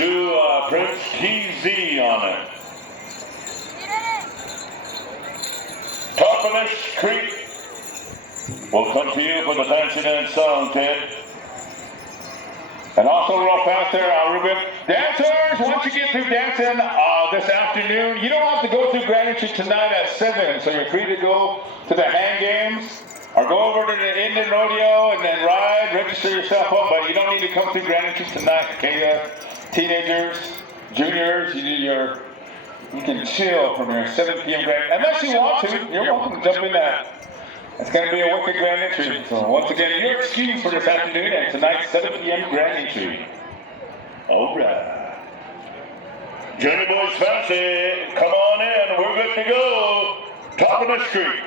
shoe, Prince TZ on it. Top of this Creek will come to you for the Fancy Dance song, Ted. And also real fast there, Ruben. Dancers, once you get through dancing this afternoon, you don't have to go through Grand Entry tonight at 7, so you're free to go to the hang games or go over to the Indian Rodeo and then ride, register yourself up, but you don't need to come through Grand Entry tonight, okay? Teenagers, juniors, you can chill from your 7 p.m. Grand, unless you want to, you're welcome to jump in that. It's going to be a wicked Grand Entry. So once again, your excuse for this afternoon and tonight's 7 p.m. Grand Entry. All right. Journey Boys Fancy, come on in. We're good to go. Top of the street.